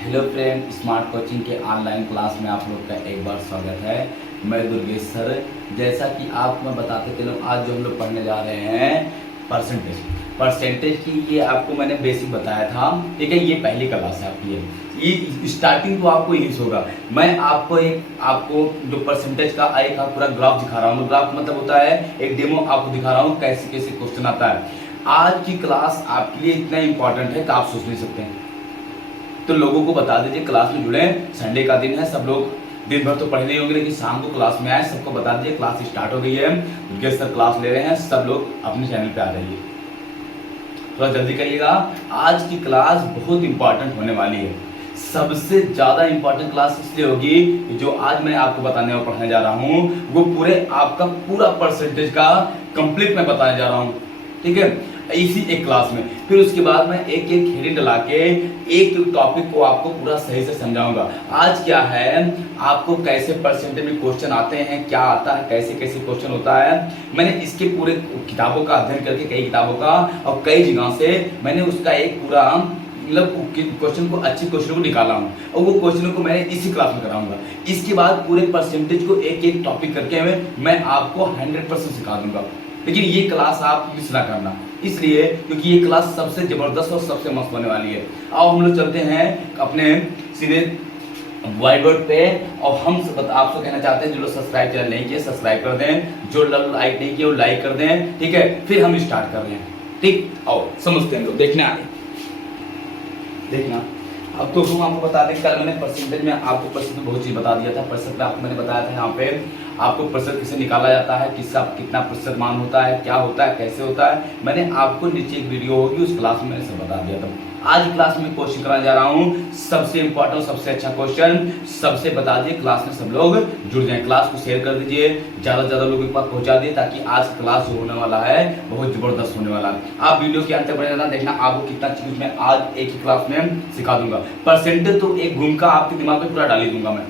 Hello friend, smart coaching के online class में आप लोग का एक बार स्वागत है। मैं दुर्गेश सर। जैसा कि आपको मैं बताते चलूँ, आज जो हम लोग पढ़ने जा रहे हैं परसेंटेज की, ये आपको मैंने बेसिक बताया था। ठीक है, ये पहली क्लास है आपकी। ये स्टार्टिंग तो आपको यही से होगा। मैं आपको जो परसेंटेज का एक पूरा ग्राफ दिखा रहा हूँ। ग्राफ मतलब होता है एक डेमो आपको दिखा रहा हूँ कैसे कैसे क्वेश्चन आता है। आज की क्लास आपके लिए इतना इंपॉर्टेंट है कि आप सोच नहीं सकते हैं। तो लोगों को बता दीजिए क्लास में जुड़े। संडे का दिन है, सब लोग दिन भर तो पढ़ नहीं होंगे, लेकिन शाम को क्लास में आए। सबको बता दीजिए क्लास स्टार्ट हो गई है। दुर्गेश सर क्लास ले रहे हैं, सब लोग अपने चैनल पे आ जाइए, थोड़ा जल्दी करिएगा। आज की क्लास बहुत इंपॉर्टेंट होने वाली है। सबसे ज्यादा इंपॉर्टेंट क्लास इसलिए होगी कि जो आज मैं आपको बताने और पढ़ाने जा रहा हूँ वो पूरे आपका पूरा परसेंटेज का कंप्लीट मैं बताने जा रहा हूँ। ठीक है, इसी एक क्लास में। फिर उसके बाद मैं एक एक हेडिंग डला के एक टॉपिक को आपको पूरा सही से समझाऊंगा। आज क्या है, आपको कैसे परसेंटेज में क्वेश्चन आते हैं, क्या आता है, कैसे कैसे क्वेश्चन होता है। मैंने इसके पूरे किताबों का अध्ययन करके, कई किताबों का और कई जगह से मैंने उसका एक पूरा मतलब क्वेश्चन को, अच्छे क्वेश्चन को निकाला हूँ और वो क्वेश्चनों को मैंने इसी क्लास में कराऊंगा। इसके बाद पूरे परसेंटेज को एक एक टॉपिक करके मैं आपको 100% सिखा दूंगा। लेकिन ये क्लास आप मिस ना करना, इसलिए क्योंकि ये क्लास सबसे जबरदस्त और सबसे मस्त होने वाली है। अब हम लोग चलते हैं अपने सीधे व्हाइट बोर्ड पे। और हम आपसे कहना चाहते हैं, जो लोग सब्सक्राइब चैनल नहीं किए सब्सक्राइब कर दें, जो लाइक नहीं किए वो लाइक कर दें। ठीक है, फिर हम स्टार्ट कर रहे हैं। ठीक, और समझते हैं लोग, देखना। अब तो हम आपको बता दें, कल मैंने परसेंटेज में आपको परसेंटेज बहुत चीज बता दिया था। परसेंट में आपको मैंने बताया था यहाँ पे आपको प्रतिशत कैसे निकाला जाता है, किसका कितना प्रतिशत मान होता है, क्या होता है, कैसे होता है। मैंने आपको नीचे एक वीडियो होगी, उस क्लास में मैंने सब बता दिया था। आज क्लास में क्वेश्चन कराने जा रहा हूँ, सबसे इंपॉर्टेंट, सबसे अच्छा क्वेश्चन सबसे बता दिए। क्लास में सब लोग जुड़ जाएं, क्लास को शेयर कर दीजिए, ज्यादा से ज्यादा लोगों के पास पहुंचा दिए, ताकि आज क्लास जो होने वाला है बहुत जबरदस्त होने वाला है। आप वीडियो के अंत तक बने रहना, देखना आपको कितना चीज मैं आज एक ही क्लास में सिखा दूंगा। परसेंटेज तो एक घूम का आपके दिमाग में पूरा डाल ही दूंगा मैं।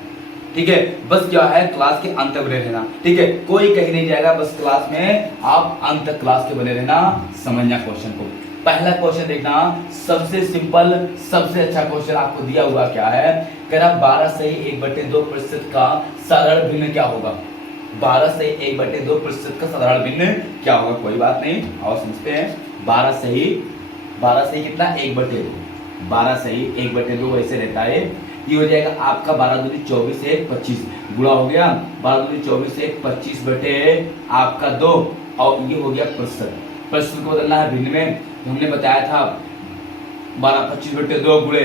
ठीक है, बस क्या है, क्लास के अंत तक बने रहना। ठीक है, कोई कहीं नहीं जाएगा, बस क्लास में आप अंत तक क्लास के बने रहना, समझना क्वेश्चन को। पहला क्वेश्चन देखना, सबसे सिंपल सबसे अच्छा क्वेश्चन आपको दिया हुआ क्या है, कह रहा 12 सही 1/2% का साधारण भिन्न क्या होगा। 12 सही 1/2% का साधारण भिन्न क्या होगा। कोई बात नहीं, आओ समझते हैं। 12 सही कितना, 1/2। 12 सही 1/2 ऐसे रहता है। ये हो जाएगा आपका 12 दूनी 24 1 25 गुणा हो गया 12 दूनी 24 1 25 बटे आपका 2, और ये हो गया प्रतिशत। प्रतिशत को बदलना है भिन्न में, हमने बताया था 12 25/2 गुणे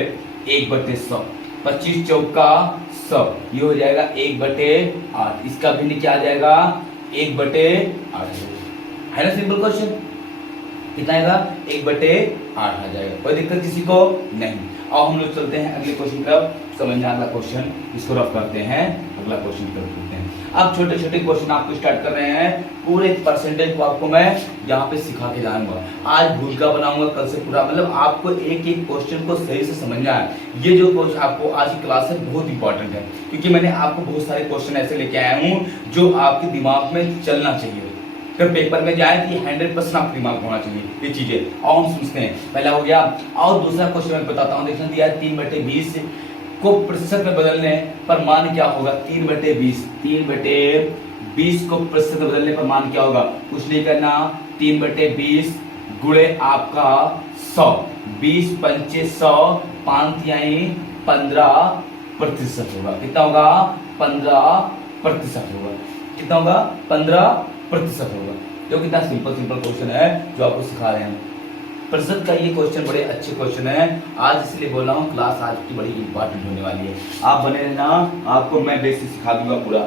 1/100, 25 चौका 100, ये हो जाएगा 1/8। इसका भिन्न क्या आ जाएगा, 1/8 है ना। सिंपल क्वेश्चन कितना आएगा, 1/8 आ जाएगा। कोई दिक्कत किसी को नहीं। और हम लोग चलते हैं अगले क्वेश्चन का, समझना अगला क्वेश्चन, इसको रफ करते हैं, अगला क्वेश्चन करते हैं। अब छोटे छोटे क्वेश्चन आपको स्टार्ट कर रहे हैं। पूरे परसेंटेज को आपको मैं यहाँ पे सिखा के जाऊंगा। आज भूमिका बनाऊंगा, कल से पूरा, मतलब आपको एक एक क्वेश्चन को सही से समझना है। ये जो क्वेश्चन आपको आज की क्लास है बहुत इंपॉर्टेंट है, क्योंकि मैंने आपको बहुत सारे क्वेश्चन ऐसे लेके आया हूँ जो आपके दिमाग में चलना चाहिए। फिर पेपर में जाए कि 100% आपके दिमाग होना चाहिए ये चीजें। और हम समझते हैं, पहला हो गया। और दूसरा क्वेश्चन मैं बताता हूँ, देखना दिया 3/20 को प्रतिशत में बदलने पर मान क्या होगा। 3/20 को प्रतिशत में बदलने पर मान क्या होगा, कुछ नहीं करना। 3/20 गुणे आपका 100, 20 पंचे 100, 5 यानी 15% होगा। कितना होगा, 15% होगा। कितना होगा, 15% होगा। जो कितना सिंपल क्वेश्चन है जो आपको सिखा रहे हैं। प्रतिशत का ये क्वेश्चन बड़े अच्छे क्वेश्चन है। आज इसलिए बोल रहा हूँ, क्लास आज की बड़ी इंपॉर्टेंट होने वाली है। आप बने रहना, आपको मैं बेसिक सिखा दूंगा पूरा।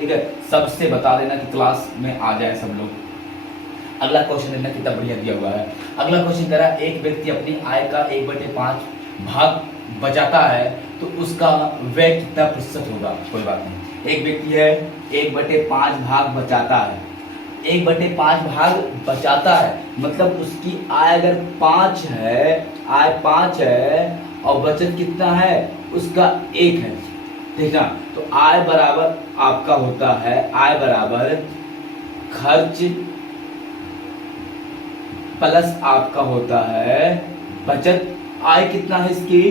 ठीक है, सबसे बता देना कि क्लास में आ जाए सब लोग। अगला क्वेश्चन देखना कितना बढ़िया दिया हुआ है। अगला क्वेश्चन कह रहा है, एक व्यक्ति अपनी आय का 1/5 भाग बचाता है तो उसका व्यय कितना प्रतिशत होगा। कोई बात नहीं, एक व्यक्ति है 1/5 भाग बचाता है, 1/5 भाग बचाता है, मतलब उसकी आय अगर 5 है, आय 5 है और बचत कितना है उसका 1 है। देखना, तो आय बराबर आपका होता है, आय बराबर खर्च प्लस आपका होता है बचत। आय कितना है इसकी,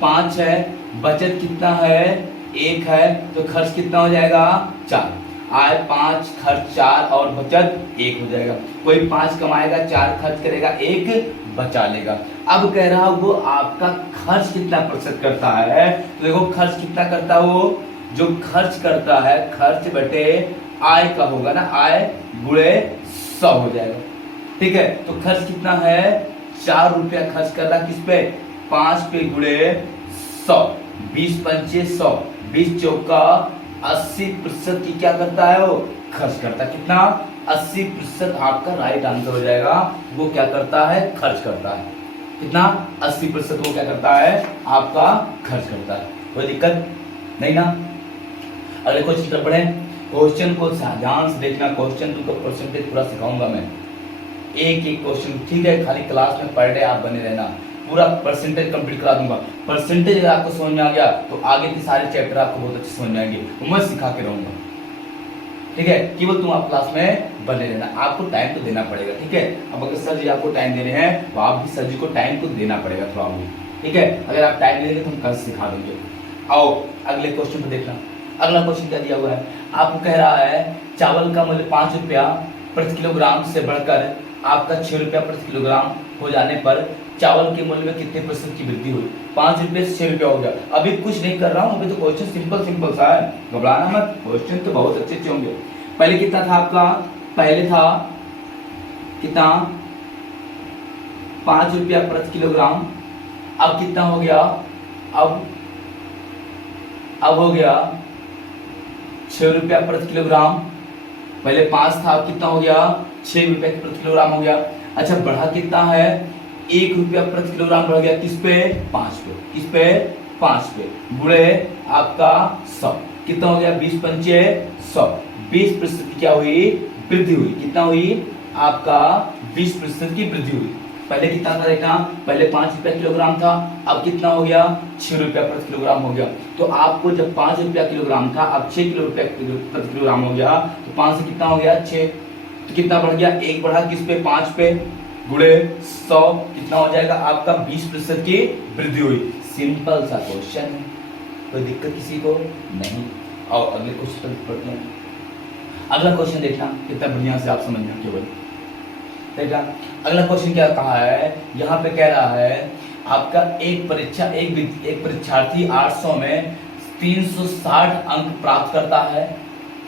5 है, बचत कितना है, 1 है, तो खर्च कितना हो जाएगा, 4। आय 5, खर्च 4 और बचत 1 हो जाएगा। कोई 5 कमाएगा, 4 खर्च करेगा, 1 बचा लेगा। अब कह रहा वो आपका खर्च कितना प्रतिशत करता है, तो देखो खर्च कितना करता है, वो जो खर्च करता है, खर्च बटे आय का होगा ना, आय गुणे 100 हो जाएगा। ठीक है, तो खर्च कितना है, 4 रुपया खर्च कर रहा किस पे, 5 पे गुणे 100, 20 पंचे 100, 20 चौका 80% की क्या करता है, वो खर्च करता है। कितना, 80% आपका राइट आंसर हो जाएगा। वो क्या करता है, खर्च करता है। कितना, 80% वो क्या करता है, आपका खर्च करता है। कोई दिक्कत नहीं ना। अगले क्वेश्चन पर पढ़े। क्वेश्चन को ध्यान से देखना, क्वेश्चन तुमको परसेंटेज पूरा सिखाऊंगा मैं, एक एक क्वेश्चन। ठीक है, खाली क्लास में पर डे आप बने रहना, पूरा परसेंटेज कंप्लीट करा दूंगा। परसेंटेज अगर आपको समझ में आ गया तो आगे के सारे चैप्टर आपको बहुत अच्छे समझ में आएंगे, तो मैं सिखा के रहूंगा। ठीक है, केवल तुम आप क्लास में बने रहना, आपको टाइम तो देना पड़ेगा। ठीक है, अब अगर सर जी आपको टाइम दे रहे हैं तो आप भी सर जी को टाइम तो देना पड़ेगा थोड़ा बहुत। ठीक है, अगर आप टाइम दे देंगे तो हम कल सिखा देंगे। आओ अगले क्वेश्चन पर देखना। अगला क्वेश्चन क्या दिया हुआ है, आपको कह रहा है चावल का मूल्य 5 रुपया प्रति किलोग्राम से बढ़कर आपका 6 रुपया प्रति किलोग्राम हो जाने पर चावल के मूल्य में कितने प्रतिशत की वृद्धि हुई। 5 रुपये से 6 रुपया हो गया। अभी कुछ नहीं कर रहा हूँ, अभी तो क्वेश्चन सिंपल सा है, घबराना मत, क्वेश्चन तो बहुत अच्छे होंगे। पहले कितना था आपका, पहले था कितना, 5 रुपया प्रति किलोग्राम, अब कितना हो गया, अब हो गया 6 रुपया प्रति किलोग्राम। पहले 5 था, अब कितना हो गया, 6 रुपया प्रति किलोग्राम हो गया। अच्छा, बढ़ा कितना है, 1 रुपया प्रति किलोग्राम बढ़ गया, किस पे, 5 पे, किस पे, 5 पे, गुणे आपका 100, कितना हो गया, 20 पंचे 100, 20% की क्या हुई, वृद्धि हुई। कितना हुई, आपका 20% की वृद्धि हुई। पहले कितना था देखना, पहले 5 रुपया किलोग्राम था, अब कितना हो गया, 6 रुपया प्रति किलोग्राम हो गया। तो आपको जब 5 रुपया किलोग्राम था, अब 6 रुपया प्रति किलोग्राम हो गया, तो 5 से कितना हो गया, 6, तो कितना बढ़ गया, 1 बढ़ा किस पे, 5 पे, गुणे 100, कितना हो जाएगा आपका, 20% की वृद्धि हुई। सिंपल सा क्वेश्चन है, कोई दिक्कत किसी को नहीं। और अगले क्वेश्चन पढ़ते हैं। अगला क्वेश्चन देखना कितना बढ़िया से आप समझना केवल। देखा अगला क्वेश्चन क्या कहा है, यहाँ पे कह रहा है आपका एक परीक्षार्थी 800 में 360 अंक प्राप्त करता है,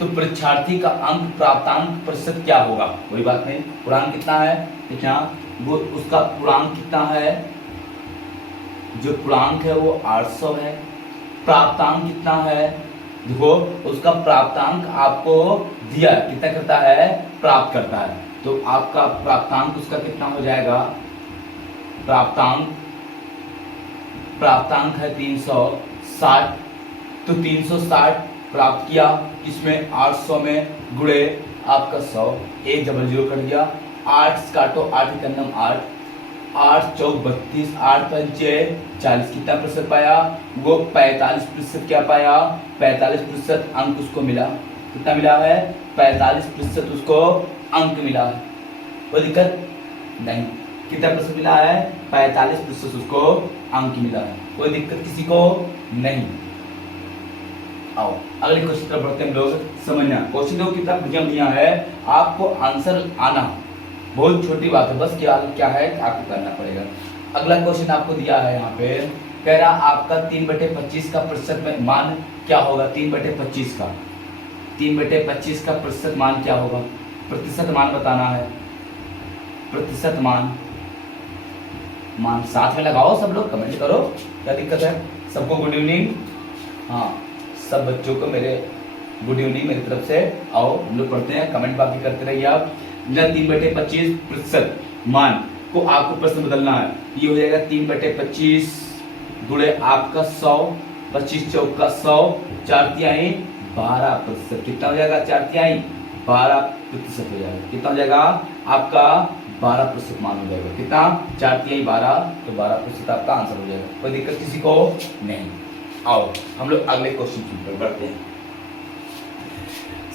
तो परीक्षार्थी का अंक प्राप्तांक प्रतिशत क्या होगा। कोई बात नहीं, पूर्णांक कितना है, देखना वो उसका पूर्णांक कितना है, जो पूर्णांक है वो 800 है, प्राप्तांक कितना है, देखो उसका प्राप्तांक आपको दिया कितना करता है, प्राप्त करता है, तो आपका प्राप्तांक उसका कितना हो जाएगा, प्राप्तांक है 360, तो 360 प्राप्त किया इसमें 800 में, गुणे आपका 100, 1 डबल 0 कट गया, 8 काटो, 8 के अंदर 8, 8 चौक 32, 8 पंचे 40, कितना प्रतिशत पाया, वो 45% क्या पाया, 45% अंक उसको मिला। कितना मिला है, 45% उसको अंक मिला है। कोई दिक्कत नहीं, कितना प्रतिशत मिला है, 45% उसको अंक मिला है। कोई दिक्कत किसी को नहीं। आओ अगले क्वेश्चन पर बढ़ते हैं हम लोग, समझना क्वेश्चन देखो कितना बढ़िया है, आपको आंसर आना बहुत छोटी बात है, बस क्या है आपको करना पड़ेगा। अगला क्वेश्चन आपको दिया है यहाँ पे, कह रहा आपका 3/25 का प्रतिशत में मान क्या होगा, 3/25 का 3/25 का प्रतिशत मान क्या होगा, प्रतिशत मान बताना है, प्रतिशत मान साथ में लगाओ, सब लोग कमेंट करो, क्या दिक्कत है। सबको गुड इवनिंग, हाँ सब बच्चों को मेरे गुड इवनिंग मेरी तरफ से। आओ हम लोग पढ़ते हैं, कमेंट बाकी करते रहिए आप। 3/25% मान को आपको प्रश्न बदलना है, ये हो जाएगा 3/25 गुणे आपका 100, 25 चौक का 100, 4 तिहाई 12%, कितना हो जाएगा, 4 तिहाई 12% हो जाएगा। कितना हो जाएगा आपका 12% मान हो जाएगा, कितना 4 तिहाई 12, तो 12% आपका आंसर हो जाएगा। कोई दिक्कत किसी को नहीं। आओ हम लोग अगले क्वेश्चन पर बढ़ते हैं।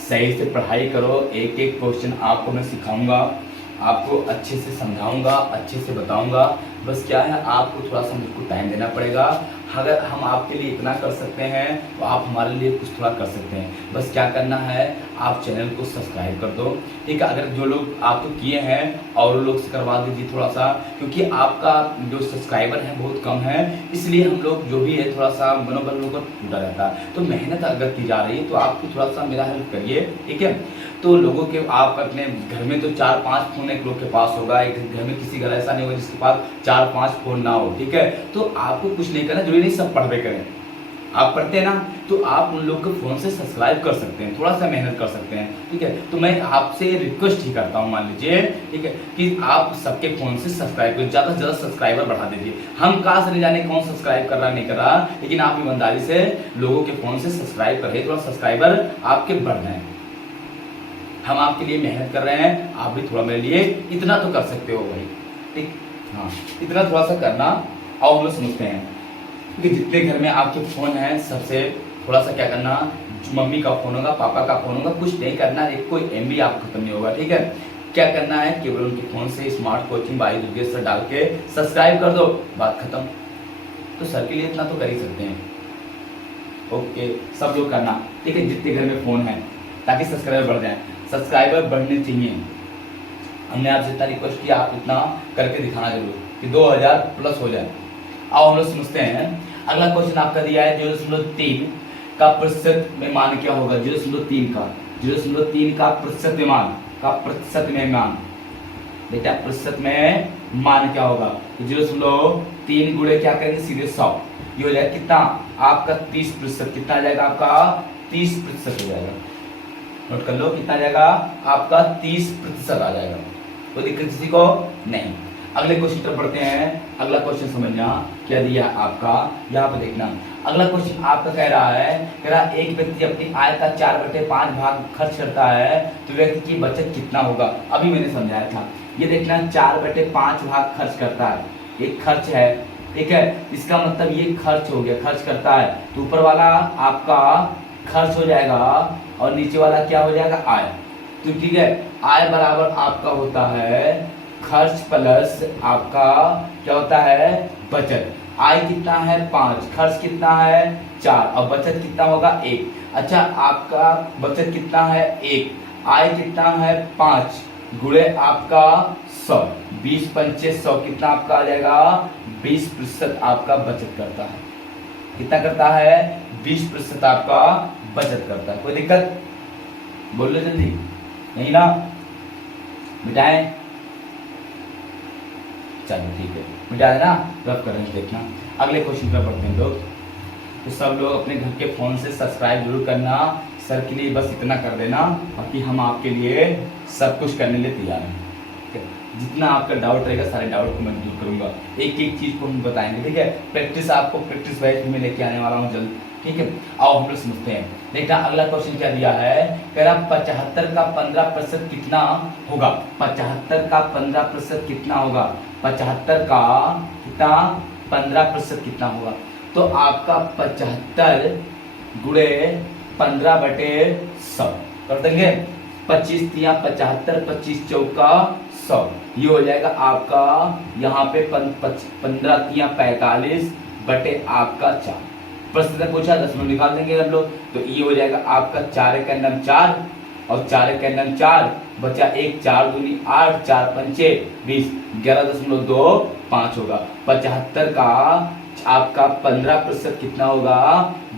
सही से पढ़ाई करो, एक एक क्वेश्चन आपको मैं सिखाऊंगा, आपको अच्छे से समझाऊंगा, अच्छे से बताऊंगा। बस क्या है, आपको थोड़ा सा मुझको टाइम देना पड़ेगा। अगर हम आपके लिए इतना कर सकते हैं तो आप हमारे लिए कुछ थोड़ा कर सकते हैं। बस क्या करना है, आप चैनल को सब्सक्राइब कर दो, ठीक है। अगर जो लोग आप तो किए हैं और लोग से करवा दीजिए थोड़ा सा, क्योंकि आपका जो सब्सक्राइबर है बहुत कम है, इसलिए हम लोग जो भी है थोड़ा सा मनोबल लोगों का टूटा रहता है। तो मेहनत अगर की जा रही है तो आपको थोड़ा सा मेरा हेल्प करिए, ठीक है। तो लोगों के आप अपने घर में तो 4-5 फोन एक लोग के पास होगा, एक घर में किसी घर ऐसा नहीं होगा जिसके पास 4-5 फोन ना हो, ठीक है। तो आपको कुछ नहीं करना, जरूरी नहीं सब पढ़वे करें। आप पढ़ते हैं ना, तो आप उन लोग के फोन से सब्सक्राइब कर सकते हैं, थोड़ा सा मेहनत कर सकते हैं, ठीक है। तो मैं आपसे रिक्वेस्ट ही करता हूँ, मान लीजिए, ठीक है, कि आप सबके फोन से सब्सक्राइब करें, ज़्यादा से ज़्यादा सब्सक्राइबर बढ़ा दीजिए। हम कहाँ से नहीं जाने कौन सब्सक्राइब कर रहा नहीं कर रहा, लेकिन आप ईमानदारी से लोगों के फोन से सब्सक्राइब करें, थोड़ा सब्सक्राइबर आपके बढ़ जाए। हम आपके लिए मेहनत कर रहे हैं, आप भी थोड़ा मेरे लिए इतना तो कर सकते हो भाई, ठीक। हाँ, इतना थोड़ा सा करना। और हम लोग समझते हैं कि जितने घर में आपके फोन हैं सबसे थोड़ा सा क्या करना, मम्मी का फोन होगा, पापा का फोन होगा, कुछ नहीं करना, एक कोई MB आपको खत्म नहीं होगा, ठीक है। क्या करना है, केवल उनके फोन से smart coaching by Durgesh sir डाल के सब्सक्राइब कर दो, बात खत्म। तो सर के लिए इतना तो कर ही सकते हैं। ओके, सब लोग करना, ठीक है, जितने घर में फोन है, ताकि सब्सक्राइबर बढ़ जाए। सब्सक्राइबर बढ़ने चाहिए। हमने आपसे इतना रिक्वेस्ट किया, आप इतना करके दिखाना जरूर कि 2000 प्लस हो जाए। आओ हम लोग समझते हैं। अगला क्वेश्चन आपका दिया है 0.3 का प्रतिशत में मान क्या होगा। 0.3 का प्रतिशत में मान बेटा, प्रतिशत में मान क्या होगा। 0.3 गुणे क्या करेंगे, सीधे 100। ये हो जाएगा कितना, आपका 30%। कितना आ जाएगा आपका, 30% हो जाएगा। नोट कर लो, कितना आ जाएगा आपका, 30% आ जाएगा। कोई दिक्कत किसी को नहीं। अगले क्वेश्चन पर पढ़ते हैं। अगला क्वेश्चन समझना क्या दिया आपका, यहाँ पे देखना। अगला क्वेश्चन आपका कह रहा है एक व्यक्ति अपनी आय का 4/5 भाग खर्च करता है तो व्यक्ति की बचत कितना होगा। अभी मैंने समझाया था, ये देखना, 4/5 भाग खर्च करता है, एक खर्च है, ठीक है। इसका मतलब ये खर्च हो गया, खर्च करता है, तो ऊपर वाला आपका खर्च हो जाएगा और नीचे वाला क्या हो जाएगा, आय। तो ठीक है, आय बराबर आपका होता है खर्च प्लस आपका क्या होता है, बचत। आय कितना है 5, खर्च कितना है 4 और बचत कितना होगा 1। अच्छा, आपका बचत कितना है 1, आय कितना है 5 गुणे आपका 100, 20 पंचे 100, कितना आपका आ जाएगा 20% आपका बचत करता है। कितना करता है, 20% आपका बचत करता है। कोई दिक्कत, बोल लो जल्दी, नहीं ना, मिटाएं, चलो ठीक है, मिटा देना, रब करेंगे। देखना अगले क्वेश्चन पर पढ़ते हैं लोग। तो सब लोग अपने घर के फोन से सब्सक्राइब जरूर करना। सर के लिए बस इतना कर देना, बाकी हम आपके लिए सब कुछ करने लिए तैयार हैं। जितना आपका डाउट रहेगा सारे डाउट को मैं दूर करूंगा, एक एक चीज को हम बताएंगे, ठीक है। प्रैक्टिस आपको प्रैक्टिस बैच में लेके आने वाला हूँ जल्द, ठीक है। आओ हम लोग समझते हैं। देखना अगला क्वेश्चन क्या दिया है, कह रहा 75 का 15% कितना होगा। 75 का 15% कितना होगा, 75 का कितना 15% कितना होगा। तो आपका 75 गुणे 15/100 कर देंगे। 25 तिया 75, 25 चौका 100, ये हो जाएगा आपका यहाँ पे 15 तिया 45 बटे आपका 4। प्रश्न में पूछा 10 में निकाल देंगे हम लोग, तो ये हो जाएगा आपका 4 का नम 4 और 4 का नम 4 बचा 1, 4 दूनी 8, 4 पंचे 20, 11.25 होगा। 75 का आपका 15% कितना होगा,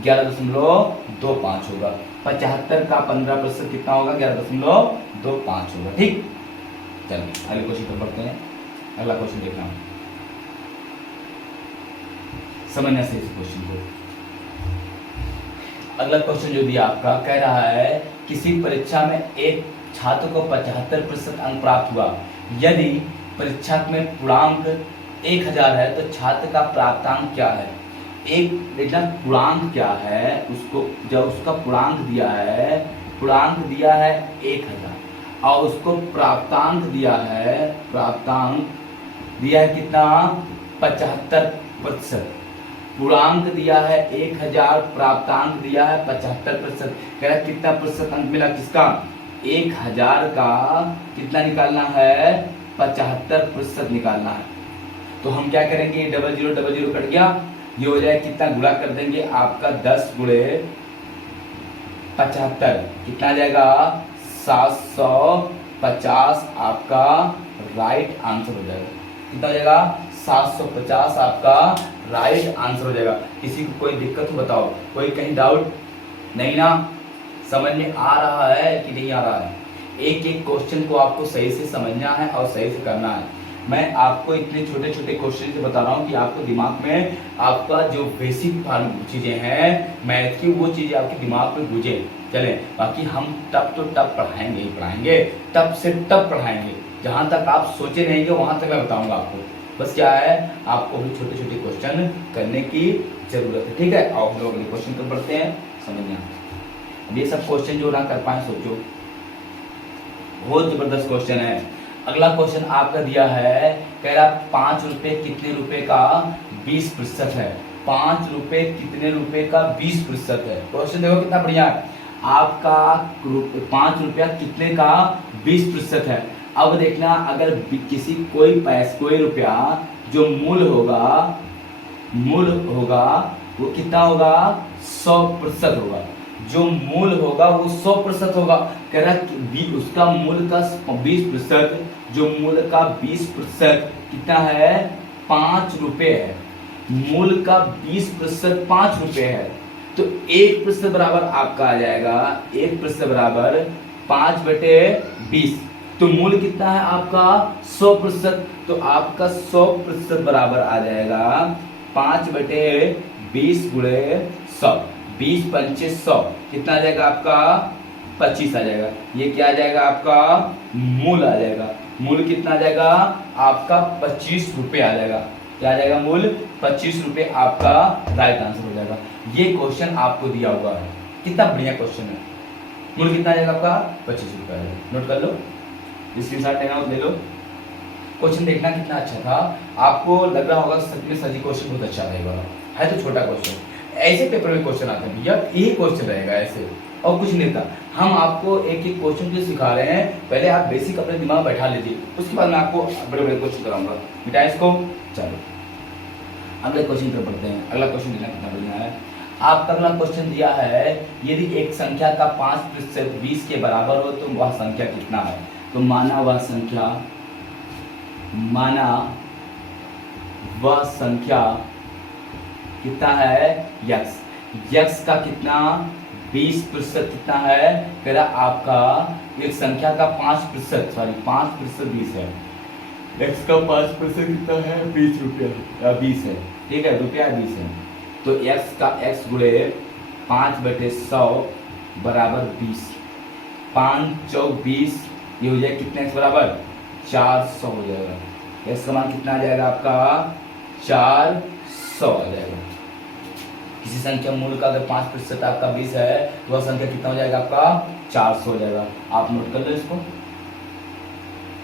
11.25 होगा। 75 का 15% कितना होगा, 11.25 होगा, ठीक। चलो अगले क्वेश्चन पर पढ़ते हैं। अगला क्वेश्चन देखना, समझना से इस क्वेश्चन को। अगला क्वेश्चन जो दिया आपका कह रहा है किसी परीक्षा में एक छात्र को 75% अंक प्राप्त हुआ। यदि परीक्षा में पूर्णांक 1000 है तो छात्र का प्राप्तांक क्या है। एक देखना पूर्णांक क्या है, उसको जब उसका पूर्णांक दिया है 1000 और उसको प्राप्तांक दिया है कितना 75%। पूर्णांक दिया है 1000, प्राप्तांक दिया है 75%। कह रहा कितना प्रतिशत अंक मिला किसका, 1000 का कितना निकालना है 75% निकालना है। तो हम क्या करेंगे, डबल जीरो कट गया, ये हो जाए कितना, गुणा कर देंगे आपका 10 गुणे 75, कितना आ जाएगा 750 आपका राइट आंसर हो जाएगा। कितना हो जाएगा 750 आपका राइट आंसर हो जाएगा। किसी को कोई दिक्कत हो बताओ, कोई कहीं डाउट नहीं ना, समझ में आ रहा है कि नहीं आ रहा है? एक एक क्वेश्चन को आपको सही से समझना है और सही से करना है। मैं आपको इतने छोटे छोटे क्वेश्चन से बता रहा हूँ कि आपको दिमाग में आपका जो बेसिक चीजें हैं मैथ की, वो चीजें आपके दिमाग में घुसे चले। बाकी हम टप तो टप पढ़ाएंगे ही पढ़ाएंगे, टप से टप पढ़ाएंगे, जहां तक आप सोचे रहेंगे वहां तक मैं बताऊंगा आपको। बस क्या है, आपको भी छोटे छोटे क्वेश्चन करने की जरूरत है, ठीक है। और हम लोग अगले क्वेश्चन पर बढ़ते हैं, समझना। अब ये सब क्वेश्चन जो ना कर पाए सोचो, बहुत जबरदस्त क्वेश्चन है। अगला क्वेश्चन आपका दिया है, कह रहा 5 रुपए कितने रुपए का 20% है। 5 रुपए कितने रुपए का 20% है। क्वेश्चन देखो कितना बढ़िया है आपका। 5 रुपया कितने का 20% है। अब देखना, अगर किसी कोई रुपया जो मूल होगा वो कितना होगा 100% होगा। जो मूल होगा वो 100% होगा। कह रहा कि उसका मूल का 20%, जो मूल का 20% कितना है 5 रुपए है। मूल का 20% 5 रुपए है, तो 1% बराबर आपका आ जाएगा, 1% बराबर 5/20। तो मूल कितना है आपका 100%, तो आपका 100% बराबर आ जाएगा 5/20 गुणे 100। 20 पंचे 100, कितना आ जाएगा आपका 25 आ जाएगा। ये क्या आ जाएगा आपका मूल आ जाएगा। मूल कितना आ जाएगा आपका 25 रुपए आ जाएगा। क्या आ जाएगा मूल 25 रुपए आपका राइट आंसर हो जाएगा। ये क्वेश्चन आपको दिया हुआ है, कितना बढ़िया क्वेश्चन है। मूल कितना आ जाएगा आपका 25 रुपए आ जाएगा। नोट कर लो, स्क्रीनशॉट लेना हो ले लो। क्वेश्चन देखना कितना अच्छा था, आपको लग रहा होगा सच में सही क्वेश्चन बहुत अच्छा रहेगा। है तो छोटा क्वेश्चन, ऐसे पेपर में क्वेश्चन आते हैं भैया, यही क्वेश्चन रहेगा ऐसे और कुछ नहीं था। हम आपको एक एक क्वेश्चन जो सिखा रहे हैं, पहले आप बेसिक अपने दिमाग में बैठा लीजिए, उसके बाद मैं आपको बड़े बड़े क्वेश्चन कराऊंगा। मिटाए इसको, चलो अगले क्वेश्चन पर बढ़ते हैं। अगला क्वेश्चन देखना कितना बढ़िया है। आपका अगला क्वेश्चन दिया है, यदि एक संख्या का 5% 20 के बराबर हो तो वह संख्या कितना है। तो माना वह संख्या कितना है यक्स। यक्स का कितना 20% कितना है, कह रहा आपका एक संख्या का 5% 20 है। एक्स का 5% कितना है 20 रुपया 20 है, ठीक है, रुपया 20 है। तो एक्स का x गुणे 5/100 बराबर 20। 5 चौक 20, ये हो जाए कितने x बराबर 400 हो जाएगा। x का मान कितना आ जाएगा आपका 400 आ जाएगा। किसी संख्या मूल का अगर 5% आपका 20 है तो वह संख्या कितना हो जाएगा आपका 400 हो जाएगा। आप नोट कर लो इसको,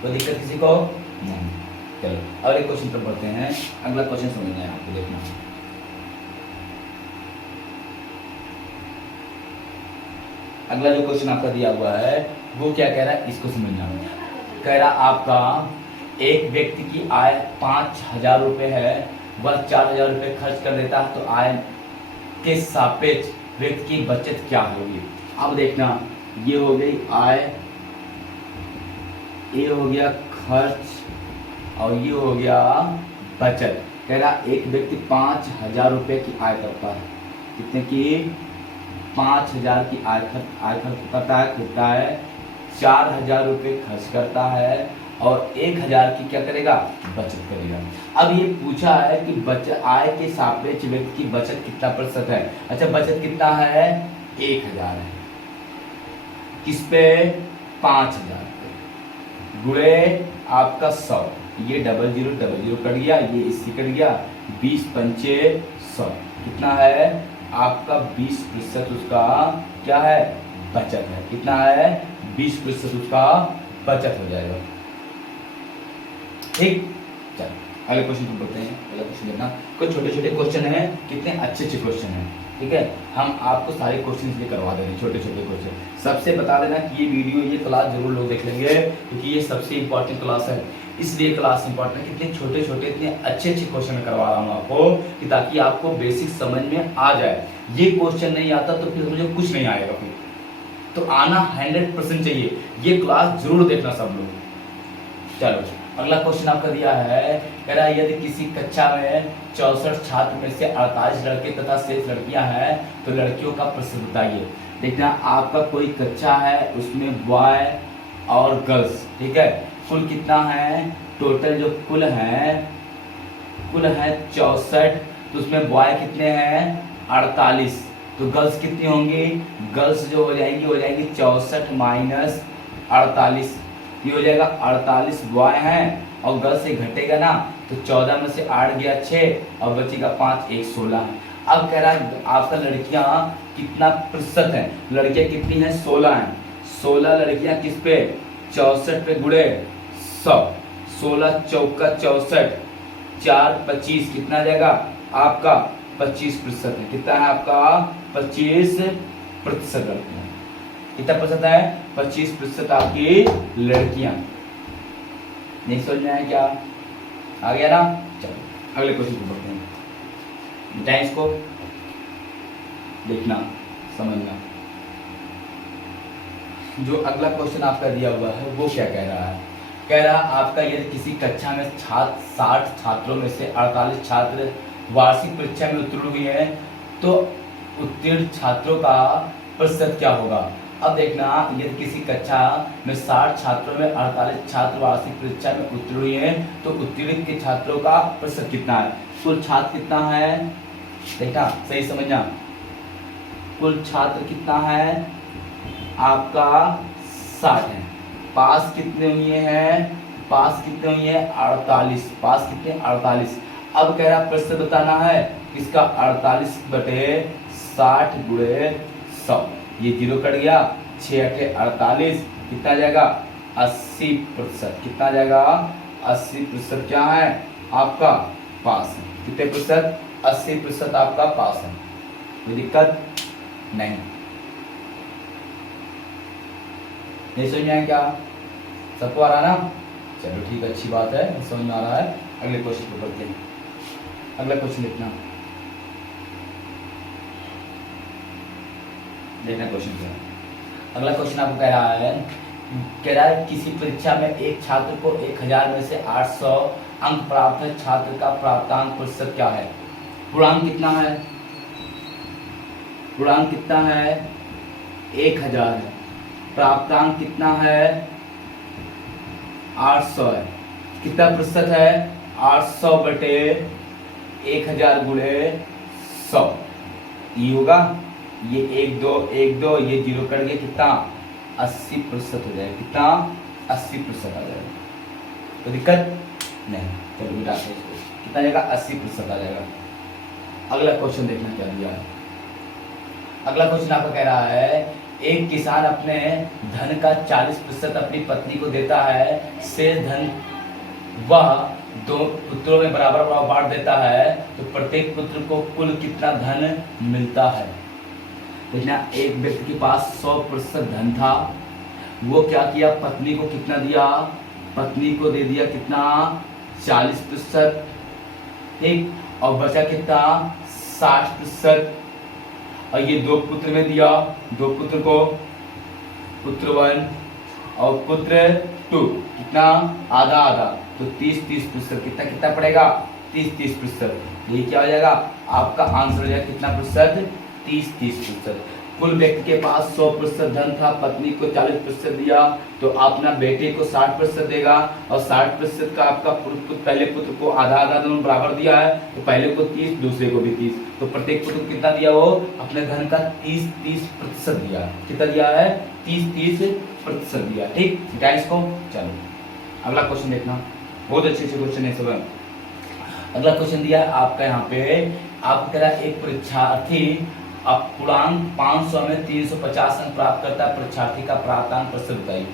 कोई दिक्कत किसी को नहीं। चलो अगले क्वेश्चन पर बढ़ते हैं। अगला क्वेश्चन समझना है आपको, देखना। अगला जो क्वेश्चन आपका दिया हुआ है वो क्या कह रहा है, इसको समझना है। कह रहा आपका एक व्यक्ति की आय 5,000 रुपए है, वह 4,000 रुपए खर्च कर देता है, तो आय के सापेक्ष व्यक्ति की बचत क्या होगी। अब देखना, ये हो गई आय, ये हो गया खर्च और ये हो गया बचत। कह रहा एक व्यक्ति 5,000 रुपए की आय करता है, कितने की 5,000 की आय खर्च करता है, कितना है 4,000 रुपए खर्च करता है और 1,000 की क्या करेगा बचत करेगा। अब ये पूछा है कि बचत आय के सापेक्ष व्यक्ति की बचत कितना प्रतिशत है। अच्छा बचत कितना है 1,000 है, किस पे 5,000 पे गुणे आपका 100, ये 00 कट गया, ये इससे कट गया, 20 पंचे 100 कितना है आपका 20% उसका क्या है बचत है। कितना है 20% उसका बचत हो जाएगा। ठीक, चलो अगले क्वेश्चन को बढ़ते हैं। अगला क्वेश्चन देखना, कुछ छोटे छोटे क्वेश्चन हैं, कितने अच्छे अच्छे क्वेश्चन हैं, ठीक है। हम आपको सारे क्वेश्चन इसलिए करवा दे रहे हैं, छोटे छोटे क्वेश्चन। सबसे बता देना कि ये वीडियो ये क्लास जरूर लोग देख लेंगे, क्योंकि ये सबसे इंपॉर्टेंट क्लास है। इसलिए क्लास इंपॉर्टेंट है, कितने छोटे छोटे इतने अच्छे अच्छे क्वेश्चन करवा रहा हूँ आपको कि ताकि आपको बेसिक समझ में आ जाए। ये क्वेश्चन नहीं आता तो फिर मुझे कुछ नहीं आएगा, फिर तो आना 100% चाहिए। ये क्लास जरूर देखना सब लोग। चलो अगला क्वेश्चन आपका दिया है, कह रहा है यदि किसी कक्षा में 64 छात्र में से 48 लड़के तथा शेष लड़कियां हैं तो लड़कियों का प्रतिशत बताइए। देखना आपका कोई कक्षा है, उसमें बॉय और गर्ल्स, ठीक है, कुल कितना है, टोटल जो कुल है 64, तो उसमें बॉय कितने हैं 48, तो गर्ल्स कितनी होंगी, गर्ल्स जो हो जाएंगी 64 माइनस 48, ये हो जाएगा 48 बॉय हैं और गर्ल्स से घटेगा ना तो 14 में से 8 गया 6 और बचेगा 5, 1 16 है। अब कह रहा है आपका लड़कियां कितना प्रतिशत है, लड़कियां कितनी हैं 16 हैं, 16 लड़कियां किस पे 64 पे गुणे 100, 16 चौका 64, 4 25 कितना आ जाएगा आपका 25% है। कितना है आपका 25% लड़कियां, कितना प्रतिशत है 25% आपकी लड़कियां। नहीं समझ में आया क्या, आ गया ना। चलो अगले क्वेश्चन को पढ़ते हैं, मिटाएं इसको, देखना समझना। जो अगला क्वेश्चन आपका दिया हुआ है वो क्या कह रहा है, कह रहा आपका यदि किसी कक्षा में 60 छात्रों में से 48 छात्र वार्षिक परीक्षा में उत्तीर्ण हुए हैं तो उत्तीर्ण छात्रों का प्रतिशत क्या होगा। अब देखना यदि किसी कक्षा में 60 छात्रों में 48 छात्र वार्षिक परीक्षा में उत्तीर्ण हुए हैं तो उत्तीर्ण के छात्रों का प्रतिशत कितना है, कुल छात्र कितना है, देखना सही समझना, कुल छात्र कितना है आपका 60 है, पास कितने हुए हैं, पास कितने हुए हैं 48, पास कितने 48। अब कह रहा प्रतिशत बताना है इसका 48 बटे 60 गुणे 100, ये 0 कट गया, 6 8 48, कितना जाएगा 80%, कितना आ जाएगा 80% क्या है आपका पास है, कितने प्रतिशत 80% आपका पास है, कोई दिक्कत नहीं। नहीं समझ में आया क्या, सबको आ रहा ना, चलो ठीक है, अच्छी बात है, समझ में आ रहा है। अगले क्वेश्चन को पढ़ते हैं, अगला क्वेश्चन लिखना, देखना क्वेश्चन क्या है। अगला क्वेश्चन आपको कह रहा है किसी परीक्षा में एक छात्र को 1000 में से 800 अंक प्राप्त है, छात्र का प्राप्तांक प्रतिशत क्या है। पूर्णांक कितना है, पूर्णांक कितना है 1000 है, प्राप्तांक कितना है 800 है, कितना प्रतिशत है 800 बटे 1000 गुणे 100, ये होगा, ये 1 2 1 2, ये 0 कट गया, कितना 80% हो जाएगा, कितना 80% आ जाएगा, तो दिक्कत नहीं। चलो मिटाते हैं इसको, कितना जाएगा 80% आ जाएगा। अगला क्वेश्चन देखना क्या दिया है। अगला क्वेश्चन आपका कह रहा है एक किसान अपने धन का 40% अपनी पत्नी को देता है, शेष धन वह 2 पुत्रों में बराबर बांट देता है, तो प्रत्येक पुत्र को कुल कितना धन मिलता है। देखना एक व्यक्ति के पास 100% धन था, वो क्या किया पत्नी को कितना दिया, पत्नी को दे दिया कितना 40%, ठीक, और बचा कितना 60%, और ये 2 पुत्र में दिया, 2 पुत्र को पुत्र 1 और पुत्र 2 कितना आधा आधा, तो 30% कितना कितना पड़ेगा 30%, ये क्या हो जाएगा आपका आंसर हो जाएगा कितना प्रतिशत 30%। कुल व्यक्ति के पास 100% धन था, पत्नी को 40% दिया, तो अपना बेटे को 60% देगा, और 60% का आपका पहले पुत्र को आधा आधा दोनों बराबर दिया है, तो पहले को 30 दूसरे को भी 30, तो प्रत्येक पुत्र को कितना दिया, वो अपने धन का 30% दिया, कितना दिया है 30% दिया, ठीक है इसको। चलो अगला क्वेश्चन देखना, बहुत अच्छे अच्छे क्वेश्चन है सब। अगला क्वेश्चन दिया है आपका यहाँ पे, आपको कह रहा है एक परीक्षार्थी अब पूर्णांक 500 में 350 अंक प्राप्त करता है, परीक्षार्थी का प्राप्तांक प्रतिशत बताइए।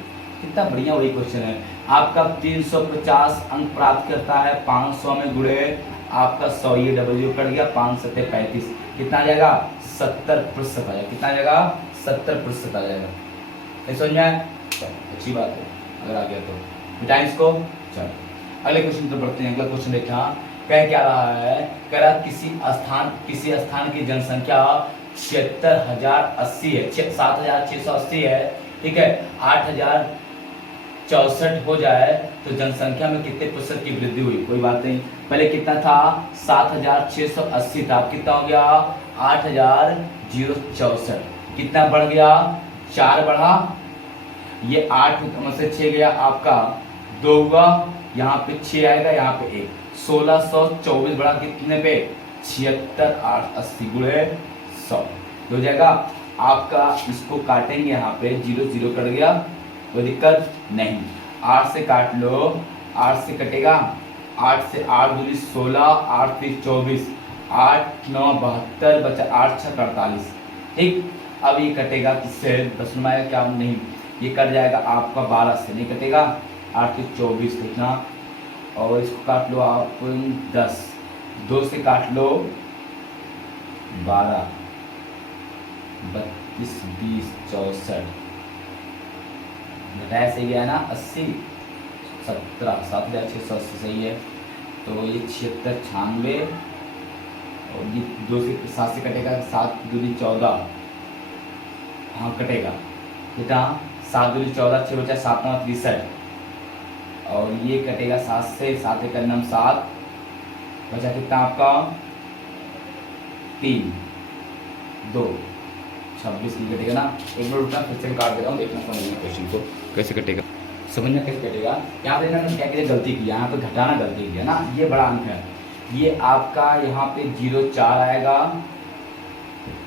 कितना बढ़िया वही क्वेश्चन है, आपका 350 अंक प्राप्त करता है, 500 में गुणे आपका 100, ये डबल कट गया, 5 7 35, कितना आ जाएगा 70% आ जाएगा, कितना आ जाएगा 70% आ जाएगा। समझ में आया, अच्छी बात है, अगर आ गया तो मिटाएं इसको। चलो अगले क्वेश्चन पर बढ़ते हैं। अगला क्वेश्चन देखना, कह क्या रहा है, कह रहा किसी स्थान की जनसंख्या 76,080 है, 7,680 है, ठीक है, 8,064 हो जाए तो जनसंख्या में कितने प्रतिशत की वृद्धि हुई? कोई बात नहीं, पहले कितना था 7,680 था, कितना हो गया 8,064, कितना बढ़ गया 4 बढ़ा, ये 8 में से 6 गया आपका 2 हुआ, यहाँ पे 6 आएगा, यहाँ पे 1, 1624 बढ़ा कितने पे 76, 8 80 गुणे 100 हो जाएगा आपका। इसको काटेंगे, यहाँ पे 0 0 कट गया, कोई दिक्कत नहीं, 8 से काट लो, 8 से कटेगा, 8 से 8 दूनी 16, 8 3 24, 8 9 72 बचा 8 6 48, ठीक। अब ये कटेगा किससे, 10 में आएगा क्या नहीं, ये कट जाएगा आपका 12 से, नहीं कटेगा, 8 3 24 कितना, और इसको काट लो आप 10, 2 से काट लो 12, 32 20 64, घटाया सही गया ना 80, 17 7,680 सही है, तो ये 76 96, और ये 2 से 7 से कटेगा, 7 दूनी 14, हाँ कटेगा कितना 7 दूनी 14, 6 बचा 7 9 63, और ये कटेगा 7 से, 7 एक 9 7, बचा कितना आपका 3 2 26 नहीं कटेगा ना, एक मिनट रुकना, फिर से काट दे रहा हूँ, देखना समझना क्वेश्चन को कैसे कटेगा, समझना कैसे कटेगा। यहाँ पे मैंने क्या किया, गलती की, यहाँ पे घटाना गलती किया ना, ये बड़ा अंक है, ये आपका यहाँ पे 0 4 आएगा,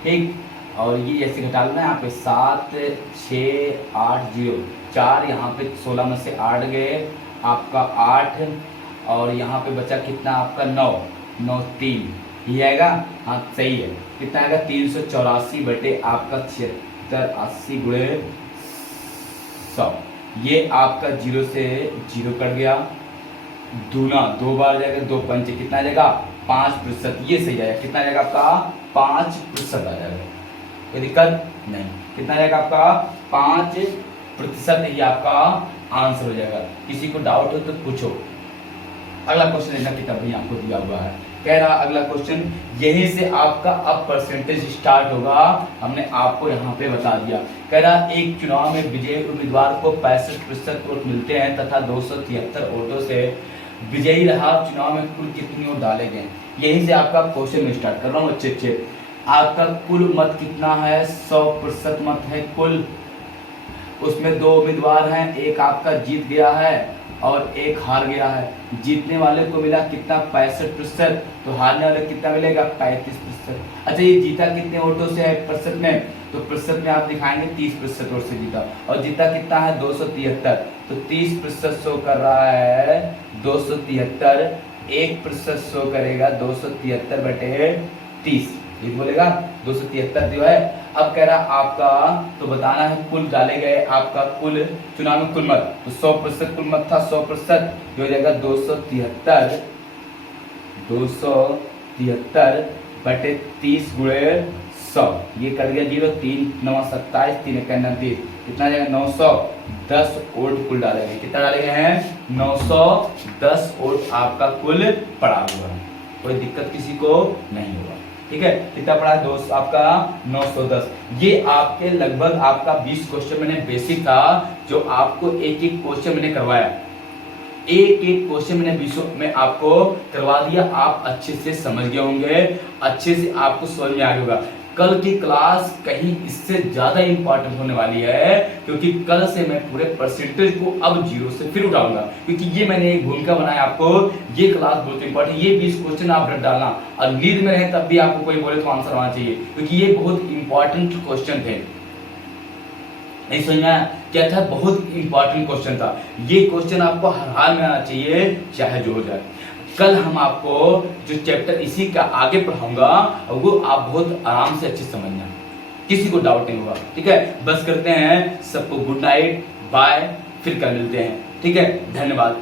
ठीक, और ये ऐसे घटा लेना, यहाँ पे 7 6 8 0 4, यहाँ पे 16 में से 8 गए आपका 8, और यहाँ पे बचा कितना आपका 9 9 3, ये आएगा, हाँ सही है, कितना आएगा 384 बटे आपका 76 80 गुणे 100, ये आपका 0 से 0 कट गया, दूना 2 बार जाएगा, 2 पंचे कितना आ जाएगा 5%, ये सही आएगा, कितना आ जाएगा आपका 5% आ जाएगा, कोई दिक्कत नहीं, कितना आ जाएगा आपका 5%, ये आपका आंसर हो जाएगा। किसी को डाउट हो तो पूछो। अगला क्वेश्चन देखना किताब भी आपको दिया हुआ है, कह रहा अगला क्वेश्चन, यहीं से आपका अब परसेंटेज स्टार्ट होगा, हमने आपको यहाँ पे बता दिया। कह रहा एक चुनाव में विजयी उम्मीदवार को 65% वोट मिलते हैं तथा 273 वोटों से विजयी रहा, चुनाव में कुल कितने वोट डाले गए? यहीं से आपका क्वेश्चन में स्टार्ट कर रहा हूँ अच्छे अच्छे। आपका कुल मत कितना है, 100% मत है कुल, उसमें 2 उम्मीदवार हैं, एक आपका जीत गया है और एक हार गया है। जीतने वाले को मिला कितना 65%, तो हारने वाले कितना मिलेगा 35%। अच्छा ये जीता कितने वोटों से है प्रतिशत में, तो प्रतिशत में आप दिखाएंगे 30% वोट से जीता, और जीता कितना है 273, तो 30% शो कर रहा है 273, 1% शो करेगा 273 बटे 30, ये बोलेगा 273 जो है। अब कह रहा आपका तो बताना है कुल डाले गए आपका कुल चुनाव में कुल मत, तो 100% कुल मत था 100%, ये हो जाएगा 273 बटे 30 गुणे 100, ये कर दिया 0, 3 9 27, 3 1 29, कितना जाएगा 910 वोट कुल डाले गए। कितना डाले गए हैं 910 वोट आपका कुल पड़ा हुआ है, कोई दिक्कत किसी को नहीं होगा, ठीक है। कितना पड़ा है दोस्त आपका 910। ये आपके लगभग आपका 20 क्वेश्चन मैंने बेसिक था, जो आपको एक एक क्वेश्चन मैंने करवाया, एक एक क्वेश्चन मैंने 20 में आपको करवा दिया, आप अच्छे से समझ गए होंगे, अच्छे से आपको समझ में आ गया होगा। कल की क्लास कहीं इससे ज्यादा इंपॉर्टेंट होने वाली है, क्योंकि कल से मैं पूरे परसेंटेज को अब 0 से फिर उठाऊंगा, क्योंकि ये मैंने एक भूमिका बनाया आपको, ये क्लास बहुत इंपॉर्टेंट, ये 20 क्वेश्चन आप रट डालना, और नींद में रहे तब भी आपको कोई बोले तो आंसर आना चाहिए, क्योंकि ये बहुत इंपॉर्टेंट क्वेश्चन थे। नहीं समझ में आया क्या था, बहुत इंपॉर्टेंट क्वेश्चन था, ये क्वेश्चन आपको हर हाल में आना चाहिए, चाहे जो हो जाए। कल हम आपको जो चैप्टर इसी का आगे पढ़ाऊंगा, वो आप बहुत आराम से अच्छे समझना, किसी को डाउट नहीं होगा, ठीक है। बस करते हैं, सबको गुड नाइट, बाय, फिर कल मिलते हैं, ठीक है, धन्यवाद।